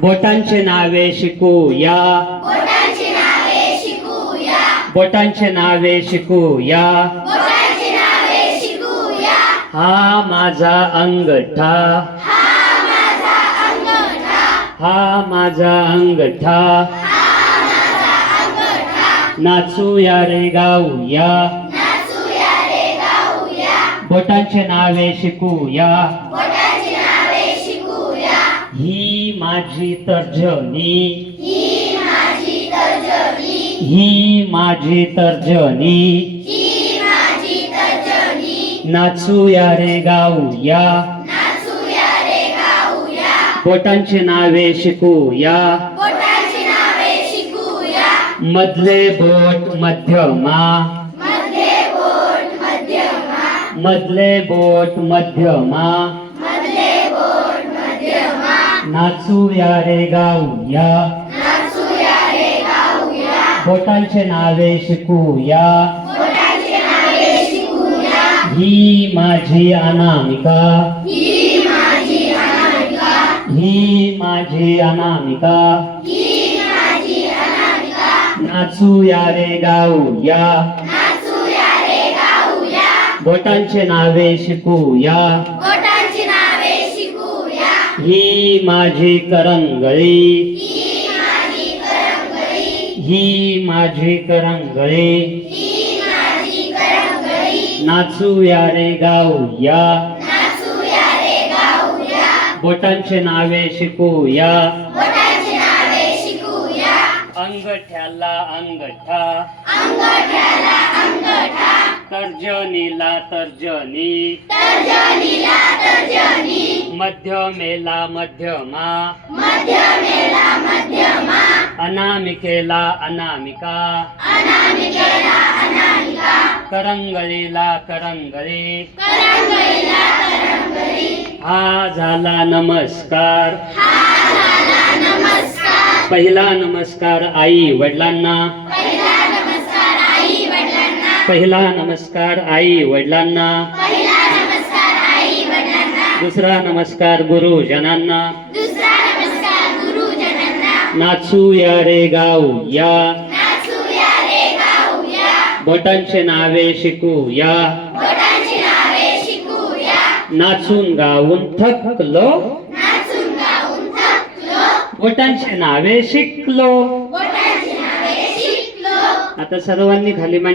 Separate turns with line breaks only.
बोटांचे नावे शिकूया.
बोटांची नावे शिकूया.
बोटांचे नावे शिकूया.
बोटांची नावे शिकूया.
हा माझा अंगठा.
हा माझा अंगठा.
हा
हा
नाचूया रे गाऊया. बोटांची नावे शिकूया. ही माझी तर्जनी.
ही माझी तर्जनी.
ही माझी तर्जनी
ही माझी तर्जनी
नाचूया रे गाऊया.
नाचूया रे गाऊया
नावे शिकूया
बोटांची नावे शिकूया.
मधले बोट मध्यमा
बोट मध्यमा
मधले बोट मध्यमा.
मधले बोट मध्यमा.
नाचूया रे गाऊया. बोटांचे नावे शिकूया. ही माझी अनामिका.
ही माझी अनामिका.
ही माझी अनामिका.
ही माझी अनामिका.
नाचूया रे गाऊया. बोटांची नावे शिकूया. ही माझी करंगळी.
ही माझी करंगळी.
नाचू माझी नाचूया रे गाऊया. बोटांचे नावे शिकूया.
नावे शिकूया
अंगठ्याला अंगठा
अंगठ्याला अंगठा.
तर्जनीला तर्जनी
तर्जनीला तर्जनी
मध्यमेला मध्यमा.
मध्यमेला मध्यमा.
अनामिकेला अनामिका.
अनामिकेला अनामिका.
करंगळीला करंगळी.
करंगळीला करंगळी.
हा झाला नमस्कार.
हा झाला नमस्कार.
पहिला नमस्कार आई वडिलांना.
पहिला नमस्कार आई वडिलांना.
दुसरा नमस्कार
दुसरा नमस्कार गुरुजनांना
नाचूया रे
रे गाऊया
बोटांचे नावे
नावे शिकूया
नाचून गाऊन थकलो. बोटांचे नावे शिकलो. आता सर्वांनी खाली